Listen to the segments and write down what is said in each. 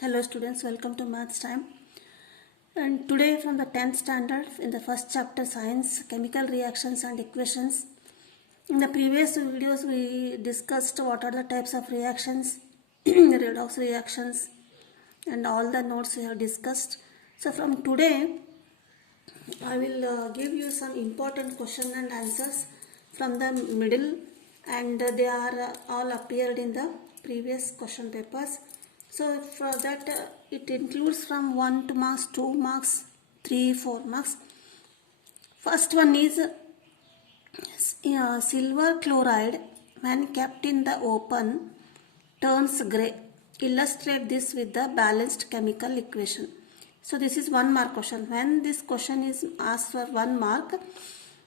Hello students, welcome to Maths Time. And today from the 10th standard in the first chapter Science, Chemical Reactions and Equations. In the previous videos we discussed what are the types of reactions, redox reactions and all the notes we have discussed. So from today I will give you some important question and answers from the middle, and they are all appeared in the previous question papers. So for that it includes from 1 to marks, 2 marks, 3, 4 marks. First one is silver chloride when kept in the open turns grey. Illustrate this with the balanced chemical equation. So this is 1 mark question. When this question is asked for 1 mark,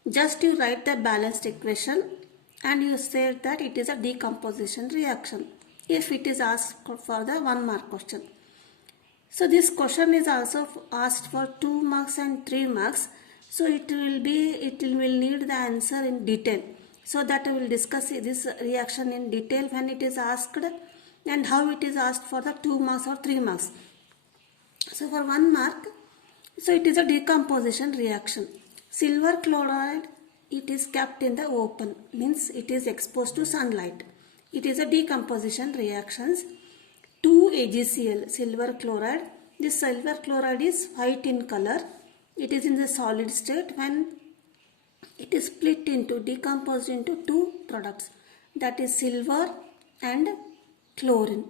just you write the balanced equation and you say that it is a decomposition reaction if it is asked for the 1 mark question. So this question is also asked for 2 marks and 3 marks. So it will need the answer in detail. So that I will discuss this reaction in detail when it is asked and how it is asked for the 2 marks or 3 marks. So for 1 mark, so it is a decomposition reaction. Silver chloride, it is kept in the open, means it is exposed to sunlight. It is a decomposition reactions. 2AgCl, silver chloride. This silver chloride is white in color. It is in the solid state when it is split into, decomposed into 2 products, that is silver and chlorine.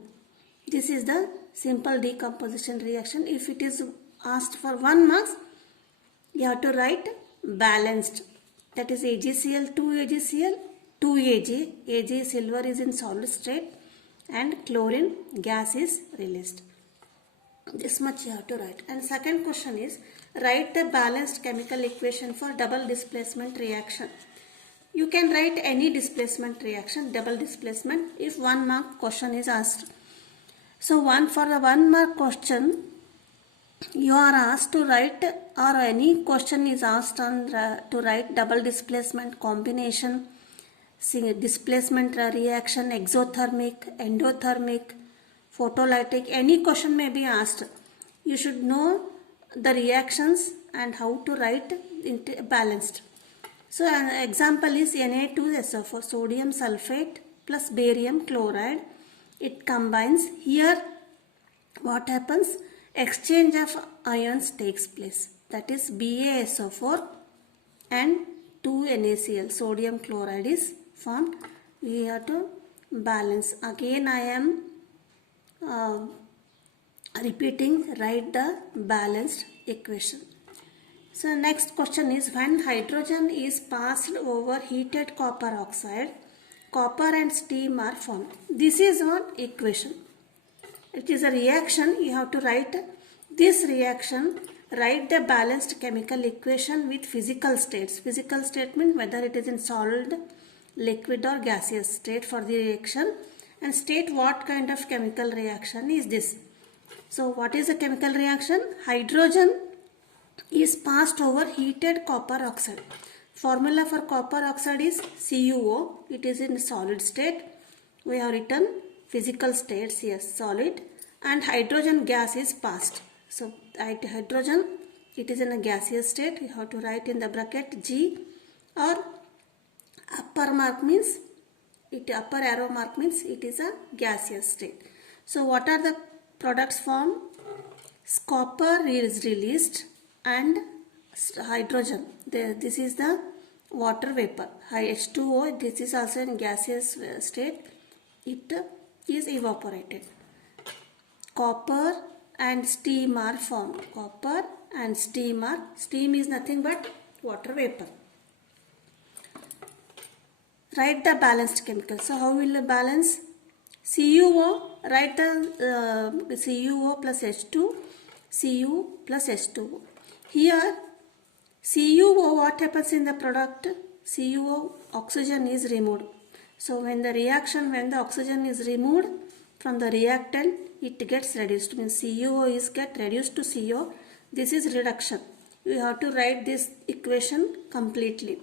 This is the simple decomposition reaction. If it is asked for 1 marks, you have to write balanced, that is AgCl, 2AgCl, 2Ag. Ag, silver is in solid state and chlorine gas is released. This much you have to write. And second question is, write the balanced chemical equation for double displacement reaction. You can write any displacement reaction, double displacement, if 1 mark question is asked. So for the 1 mark question, you are asked to write, or any question is asked to write double displacement combination, displacement reaction, exothermic, endothermic, photolytic, any question may be asked. You should know the reactions and how to write it balanced. So an example is Na2SO4, sodium sulfate plus barium chloride. It combines. Here what happens? Exchange of ions takes place. That is BaSO4 and 2NaCl, sodium chloride is formed. We have to balance. Again I am repeating, write the balanced equation. So next question is, when hydrogen is passed over heated copper oxide, copper and steam are formed. This is what equation. It is a reaction. You have to write this reaction, write the balanced chemical equation with physical states. Physical state means whether it is in solid, liquid or gaseous state for the reaction, and state what kind of chemical reaction is this. So what is a chemical reaction? Hydrogen is passed over heated copper oxide. Formula for copper oxide is CuO. It is in solid state. We have written physical states, yes, solid, and hydrogen gas is passed. So hydrogen, it is in a gaseous state. We have to write in the bracket G, or upper mark means upper arrow mark means it is a gaseous state. So what are the products formed? Copper is released and hydrogen. This is the water vapor. H2O, this is also in gaseous state. It is evaporated. Copper and steam are formed. Copper and steam is nothing but water vapor. Write the balanced chemical. So how will you balance? CuO, write the CuO plus H2, Cu plus H2O. Here CuO, what happens in the product? CuO, oxygen is removed. So when the oxygen is removed from the reactant, it gets reduced. Means CuO is get reduced to CO. This is reduction. You have to write this equation completely.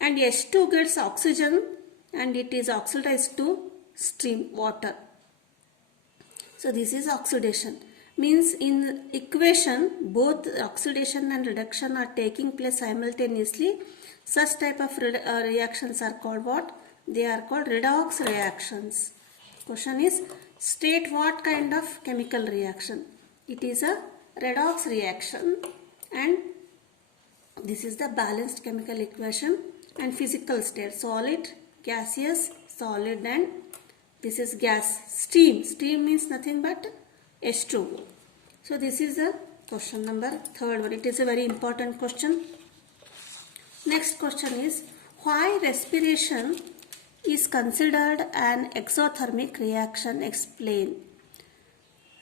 And H2 gets oxygen and it is oxidized to steam, water. So this is oxidation. Means in equation both oxidation and reduction are taking place simultaneously. Such type of reactions are called what? They are called redox reactions. Question is, state what kind of chemical reaction? It is a redox reaction, and this is the balanced chemical equation and physical state: solid, gaseous, solid, and this is gas. Steam. Steam means nothing but H2O. So this is the question number 3rd. It is a very important question. Next question is, why respiration is considered an exothermic reaction? Explain.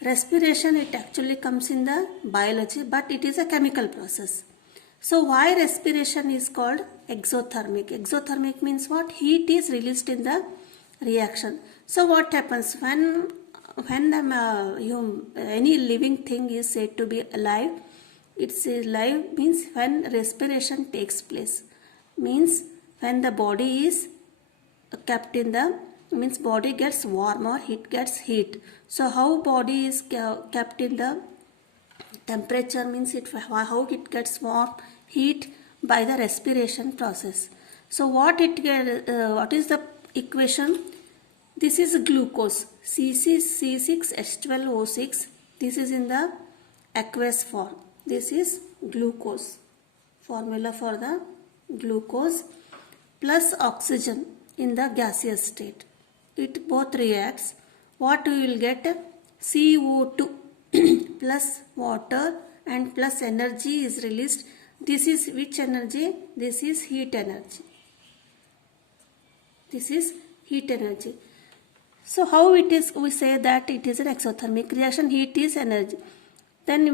Respiration, it actually comes in the biology, but it is a chemical process. So why respiration is called exothermic? Exothermic means what? Heat is released in the reaction. So what happens when any living thing is said to be alive? It's alive means when respiration takes place. Means when the body is kept in the, means body gets warm or it gets heat. So how body is kept in the temperature, means how it gets warm, heat, by the respiration process. So what is the equation? This is glucose, C6H12O6. This is in the aqueous form. This is glucose. Formula for the glucose plus oxygen in the gaseous state. It both reacts. What we will get? CO2 plus water and plus energy is released. This is which energy? This is heat energy. This is heat energy. So how it is, we say that it is an exothermic reaction, heat is energy. Then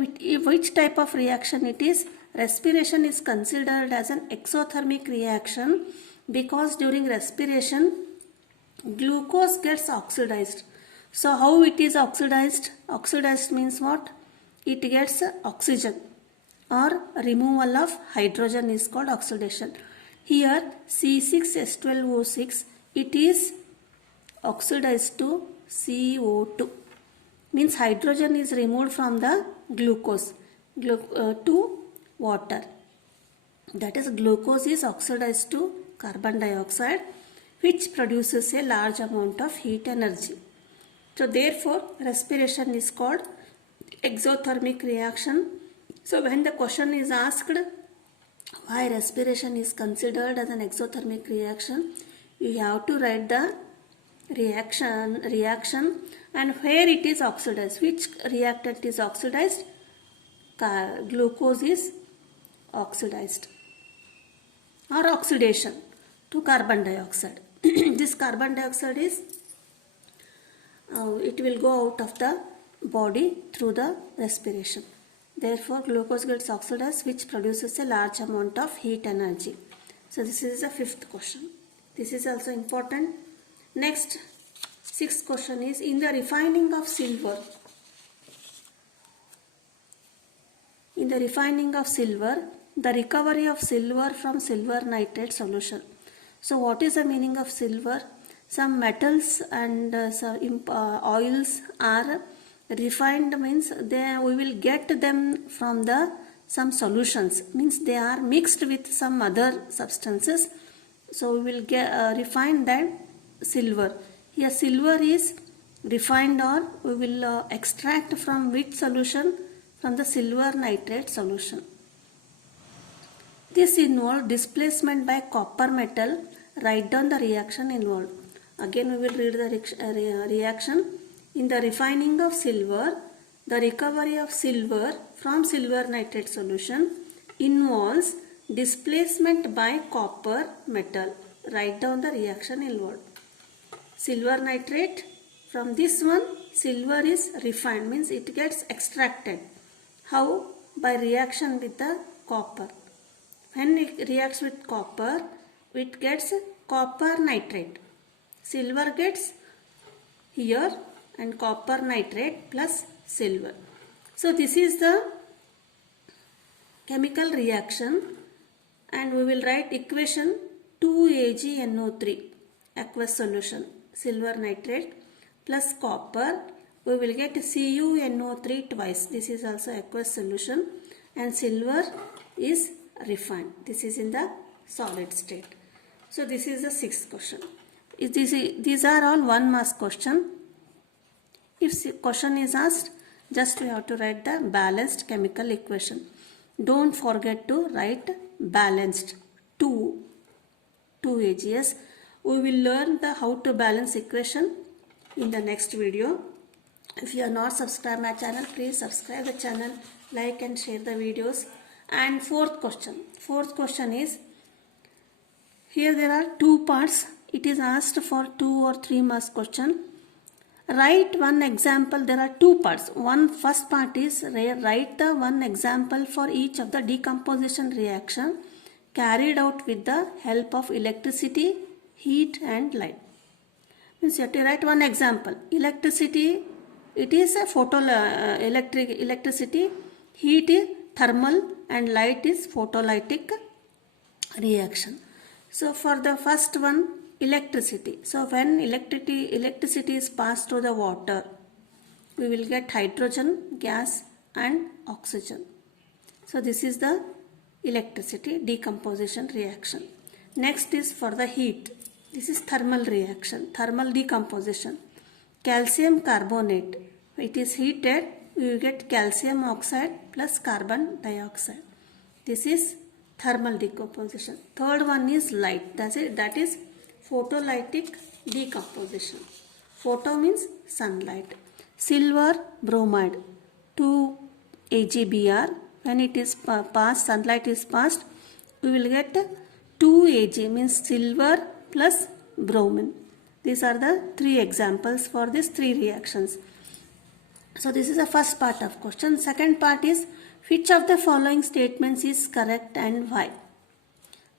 which type of reaction it is? Respiration is considered as an exothermic reaction because during respiration glucose gets oxidized. So how it is oxidized? Oxidized means what? It gets oxygen, or removal of hydrogen is called oxidation. Here C6H12O6, it is oxidized to CO2. Means hydrogen is removed from the glucose to water. That is, glucose is oxidized to carbon dioxide, which produces a large amount of heat energy. So therefore respiration is called exothermic reaction. So when the question is asked why respiration is considered as an exothermic reaction, you have to write the reaction and where it is oxidized, which reactant is oxidized. Glucose is oxidized, or oxidation to carbon dioxide. This carbon dioxide is it will go out of the body through the respiration. Therefore glucose gets oxidized, which produces a large amount of heat energy. So this is the 5th question. This is also important. Next, 6th question is, in the refining of silver, the recovery of silver from silver nitrate solution. So what is the meaning of silver? Some metals and some oils are refined, means we will get them from some solutions, means they are mixed with some other substances. So we will refine that silver. Here silver is refined, or we will extract from which solution? From the silver nitrate solution. This involves displacement by copper metal. Write down the reaction involved. Again we will read the reaction. In the refining of silver, the recovery of silver from silver nitrate solution involves displacement by copper metal. Write down the reaction involved. Silver nitrate, from this one silver is refined, means it gets extracted. How? By reaction with the copper. When it reacts with copper, it gets copper nitrate. Silver gets here and copper nitrate plus silver. So this is the chemical reaction, and we will write equation 2AgNO3 aqueous solution, silver nitrate plus copper we will get CuNO3 twice. This is also aqueous solution, and silver is refined. This is in the solid state. So this is the sixth question. These are all 1 mark question. If question is asked, just we have to write the balanced chemical equation. Don't forget to write balanced 2 AGS. We will learn the how to balance equation in the next video. If you are not subscribed my channel, please subscribe the channel, like and share the videos. And fourth question is, here there are 2 parts. It is asked for 2 or 3 marks question. Write one example. There are 2 parts. First part is write the one example for each of the decomposition reaction carried out with the help of electricity, heat and light. Means you have to write one example. Electricity, it is a electricity, heat is thermal and light is photolytic reaction. So for the first one, electricity. So when electricity is passed through the water, we will get hydrogen gas and oxygen. So this is the electricity decomposition reaction. Next is for the heat. This is thermal reaction, thermal decomposition. Calcium carbonate, it is heated, we will get calcium oxide plus carbon dioxide. This is thermal decomposition. Third one is light, that is photolytic decomposition. Photo means sunlight. Silver bromide 2 AgBr. When it is passed, sunlight is passed, we will get 2 Ag, means silver plus bromine. These are the 3 examples for these 3 reactions. So this is the first part of question. Second part is, which of the following statements is correct and why?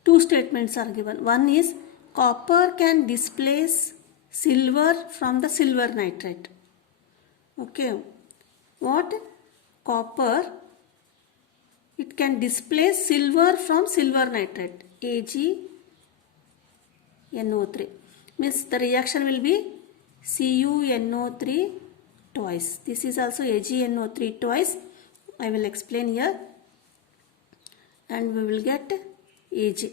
2 statements are given. One is, copper can displace silver from the silver nitrate. Okay. What? Copper, it can displace silver from silver nitrate. AgNO3. Means the reaction will be CuNO3 twice. This is also AgNO3 twice. I will explain here. And we will get Ag.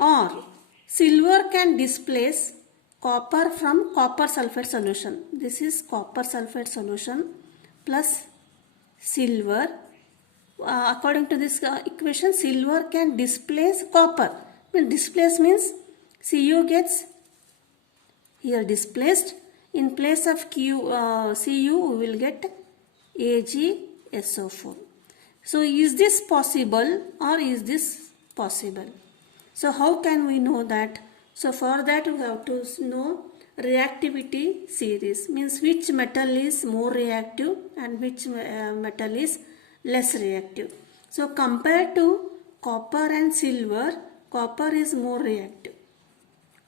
Or silver can displace copper from copper sulfate solution. This is copper sulfate solution plus silver. According to this equation, silver can displace copper. Displace means Cu gets here displaced. In place of Cu, we will get AgSO4. So is this possible or is this possible? So how can we know that? So for that we have to know reactivity series. Means which metal is more reactive and which metal is less reactive. So compared to copper and silver, copper is more reactive.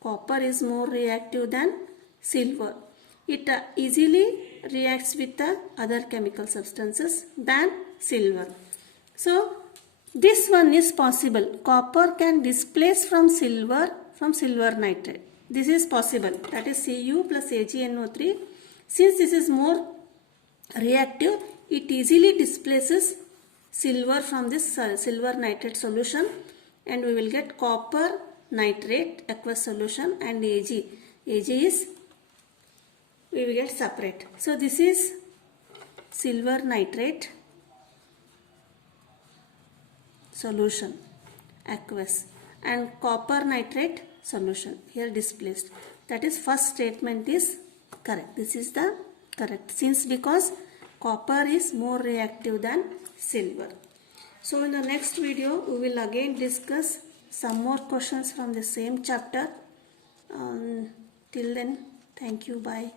Copper is more reactive than silver. It easily reacts with the other chemical substances than silver. So this one is possible. Copper can displace from silver nitrate. This is possible. That is Cu plus AgNO3. Since this is more reactive, it easily displaces silver from this silver nitrate solution, and we will get copper nitrate aqueous solution and Ag. Ag is, we will get separate. So this is silver nitrate solution aqueous and copper nitrate solution here displaced. That is first statement is correct. This is the correct, since because copper is more reactive than silver. So in the next video we will again discuss some more questions from the same chapter. Till then, thank you, bye.